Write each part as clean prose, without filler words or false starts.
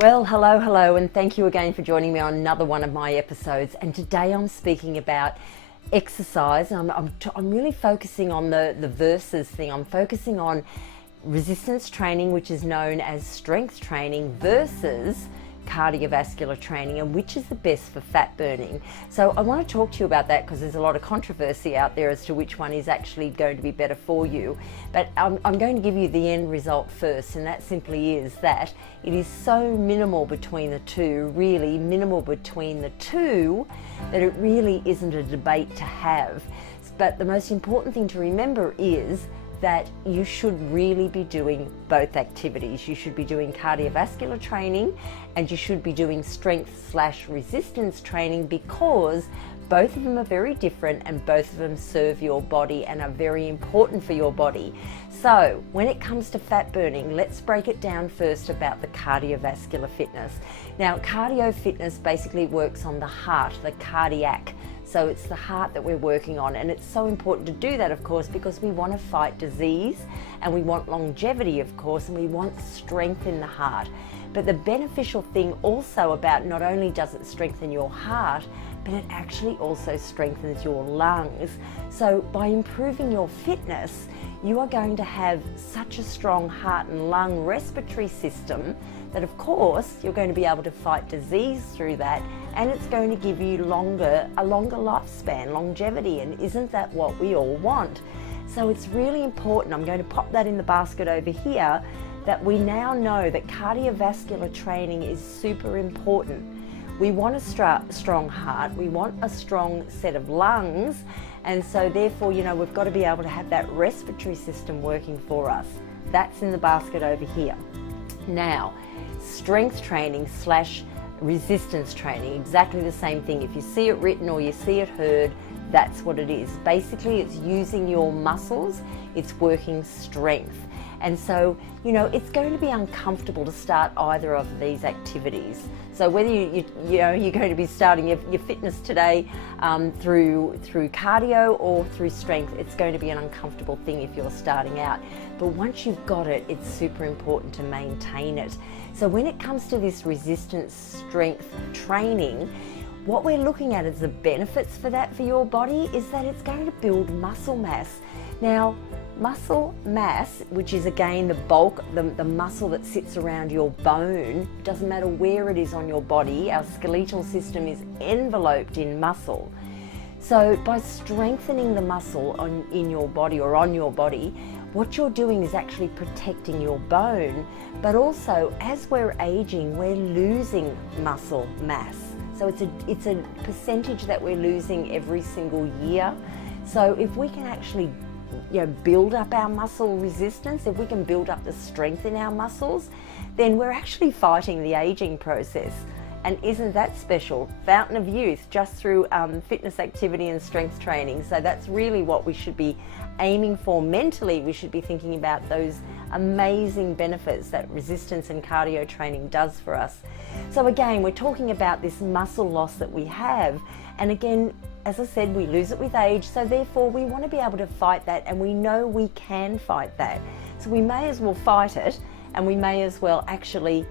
Well, hello, and thank you again for joining me on another one of my episodes. And today I'm speaking about exercise. I'm really focusing on the versus thing. I'm focusing on resistance training, which is known as strength training, versus cardiovascular training, and which is the best for fat burning. So I want to talk to you about that because there's a lot of controversy out there as to which one is actually going to be better for you. But I'm going to give you the end result first, and that simply is that it is so minimal between the two, really minimal between the two, that it really isn't a debate to have. But the most important thing to remember is that you should really be doing both activities. You should be doing cardiovascular training and you should be doing strength/resistance training, because both of them are very different and both of them serve your body and are very important for your body. So when it comes to fat burning, let's break it down first about the cardiovascular fitness. Now, cardio fitness basically works on the heart, the cardiac. So it's the heart that we're working on, and it's so important to do that, of course, because we want to fight disease and we want longevity, of course, and we want strength in the heart. But the beneficial thing also about, not only does it strengthen your heart, but it actually also strengthens your lungs. So by improving your fitness, you are going to have such a strong heart and lung respiratory system that, of course, you're going to be able to fight disease through that, and it's going to give you a longer lifespan, longevity, and isn't that what we all want? So it's really important. I'm going to pop that in the basket over here, that we now know that cardiovascular training is super important. We want a strong heart, we want a strong set of lungs, and so therefore, we've got to be able to have that respiratory system working for us. That's in the basket over here. Now, strength training / resistance training, exactly the same thing. If you see it written or you see it heard, that's what it is. Basically, it's using your muscles, it's working strength. And so, it's going to be uncomfortable to start either of these activities. So whether you're going to be starting your fitness today through cardio or through strength, it's going to be an uncomfortable thing if you're starting out. But once you've got it, it's super important to maintain it. So when it comes to this resistance strength training, what we're looking at as the benefits for that for your body is that it's going to build muscle mass. Now, muscle mass, which is again the bulk, the muscle that sits around your bone, doesn't matter where it is on your body, our skeletal system is enveloped in muscle. So by strengthening the muscle in your body or on your body, what you're doing is actually protecting your bone, but also as we're aging, we're losing muscle mass. So it's a percentage that we're losing every single year. So if we can actually build up our muscle resistance, if we can build up the strength in our muscles, then we're actually fighting the aging process. And isn't that special? Fountain of youth, just through fitness activity and strength training. So that's really what we should be aiming for mentally. We should be thinking about those amazing benefits that resistance and cardio training does for us. So again, we're talking about this muscle loss that we have. And again, as I said, we lose it with age. So therefore, we want to be able to fight that, and we know we can fight that. So we may as well fight it, and we may as well actually,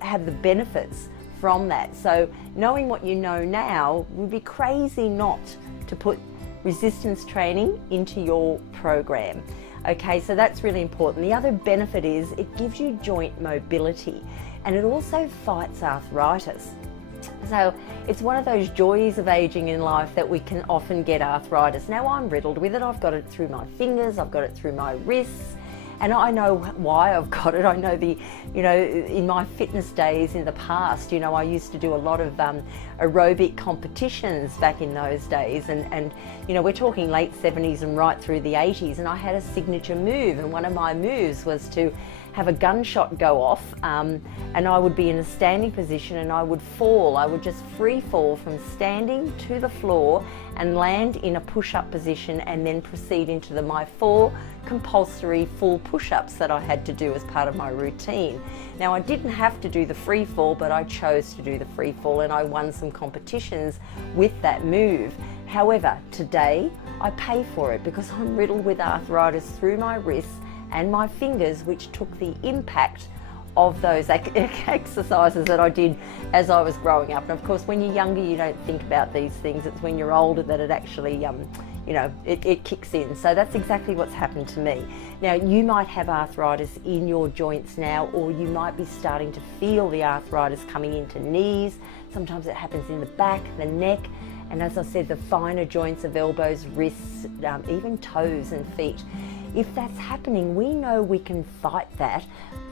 have the benefits from that. So knowing what you know now, would be crazy not to put resistance training into your program. Okay, so that's really important. The other benefit is it gives you joint mobility, and it also fights arthritis. So it's one of those joys of aging in life that we can often get arthritis. Now, I'm riddled with it. I've got it through my fingers, I've got it through my wrists, and I know why I've got it. I know in my fitness days in the past, I used to do a lot of aerobic competitions back in those days, and we're talking late 70s and right through the 80s, and I had a signature move, and one of my moves was to have a gunshot go off, and I would be in a standing position and I would fall. I would just free fall from standing to the floor and land in a push-up position, and then proceed into my 4 compulsory full push-ups that I had to do as part of my routine. Now, I didn't have to do the free fall, but I chose to do the free fall, and I won some competitions with that move. However, today I pay for it because I'm riddled with arthritis through my wrists and my fingers, which took the impact of those exercises that I did as I was growing up. And of course, when you're younger, you don't think about these things. It's when you're older that it actually, you know, it kicks in. So that's exactly what's happened to me. Now, you might have arthritis in your joints now, or you might be starting to feel the arthritis coming into knees. Sometimes it happens in the back, the neck, and as I said, the finer joints of elbows, wrists, even toes and feet. If that's happening, we know we can fight that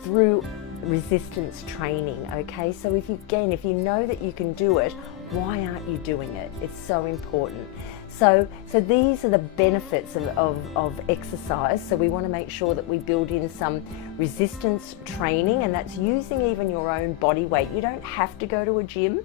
through resistance training, okay? So if you know that you can do it, why aren't you doing it? It's so important. So these are the benefits of exercise. So we want to make sure that we build in some resistance training, and that's using even your own body weight. You don't have to go to a gym,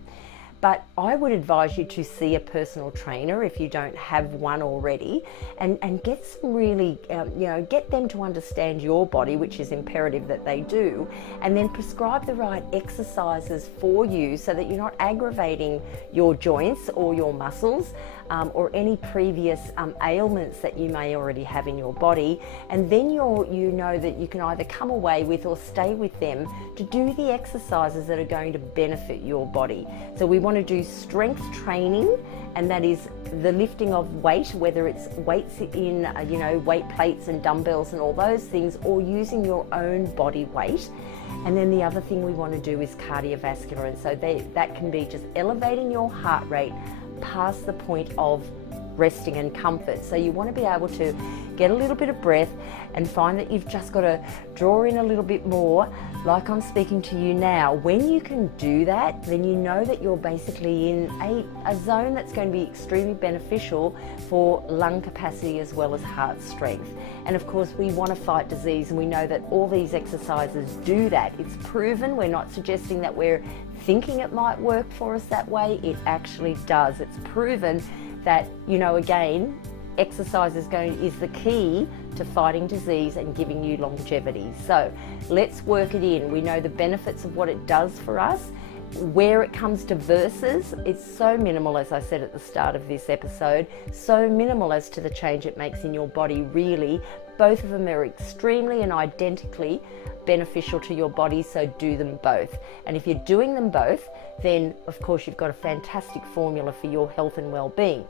but I would advise you to see a personal trainer if you don't have one already, and get some really, you know, get them to understand your body, which is imperative that they do, and then prescribe the right exercises for you so that you're not aggravating your joints or your muscles, or any previous ailments that you may already have in your body. And then you know that you can either come away with or stay with them to do the exercises that are going to benefit your body. So we want to do strength training, and that is the lifting of weight, whether it's weights in, you know, weight plates and dumbbells and all those things, or using your own body weight. And then the other thing we want to do is cardiovascular, and so that can be just elevating your heart rate past the point of resting and comfort. So you want to be able to get a little bit of breath and find that you've just got to draw in a little bit more, like I'm speaking to you now. When you can do that, then you know that you're basically in a zone that's going to be extremely beneficial for lung capacity as well as heart strength. And of course, we want to fight disease, and we know that all these exercises do that. It's proven. We're not suggesting that we're thinking it might work for us that way. It actually does. It's proven that, you know, again, exercise is the key to fighting disease and giving you longevity. So let's work it in. We know the benefits of what it does for us. Where it comes to versus, it's so minimal, as I said at the start of this episode, so minimal as to the change it makes in your body, really. Both of them are extremely and identically beneficial to your body, so do them both. And if you're doing them both, then of course you've got a fantastic formula for your health and well-being.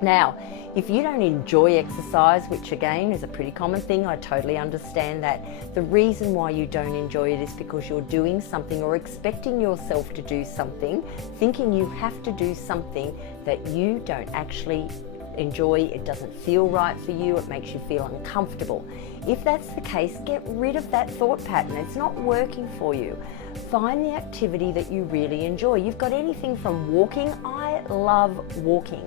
Now, if you don't enjoy exercise, which again is a pretty common thing, I totally understand that. The reason why you don't enjoy it is because you're doing something or expecting yourself to do something, thinking you have to do something that you don't actually enjoy. It doesn't feel right for you. It makes you feel uncomfortable. If that's the case, get rid of that thought pattern. It's not working for you. Find the activity that you really enjoy. You've got anything from walking. I love walking.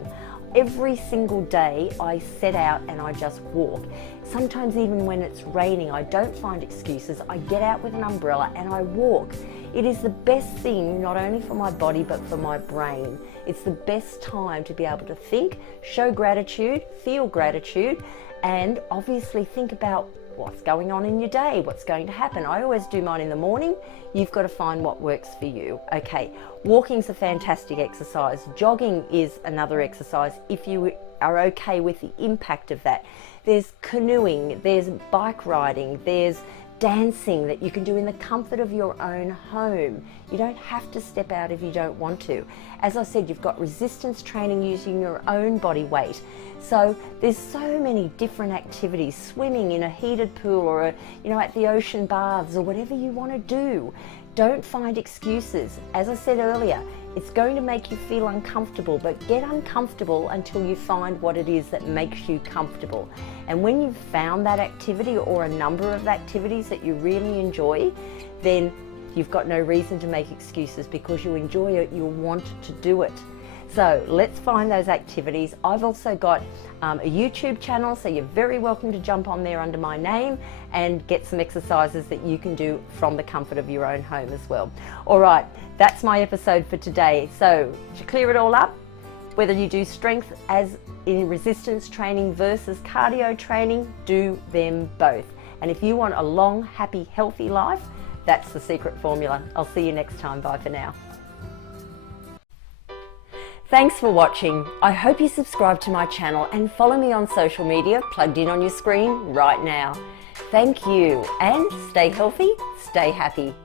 Every single day I set out and I just walk. Sometimes even when it's raining, I don't find excuses. I get out with an umbrella and I walk. It is the best thing, not only for my body, but for my brain. It's the best time to be able to think, show gratitude, feel gratitude, and obviously think about what's going on in your day, what's going to happen. I always do mine in the morning. You've got to find what works for you. Okay, walking's a fantastic exercise. Jogging is another exercise if you are okay with the impact of that. There's canoeing, there's bike riding, there's dancing that you can do in the comfort of your own home. You don't have to step out if you don't want to. As I said, you've got resistance training using your own body weight. So there's so many different activities, swimming in a heated pool or at the ocean baths or whatever you want to do. Don't find excuses. As I said earlier, it's going to make you feel uncomfortable, but get uncomfortable until you find what it is that makes you comfortable. And when you've found that activity or a number of activities that you really enjoy, then you've got no reason to make excuses because you enjoy it, you'll want to do it. So let's find those activities. I've also got a YouTube channel, so you're very welcome to jump on there under my name and get some exercises that you can do from the comfort of your own home as well. All right, that's my episode for today. So to clear it all up, whether you do strength as in resistance training versus cardio training, do them both. And if you want a long, happy, healthy life, that's the secret formula. I'll see you next time. Bye for now. Thanks for watching. I hope you subscribe to my channel and follow me on social media plugged in on your screen right now. Thank you, and stay healthy, stay happy.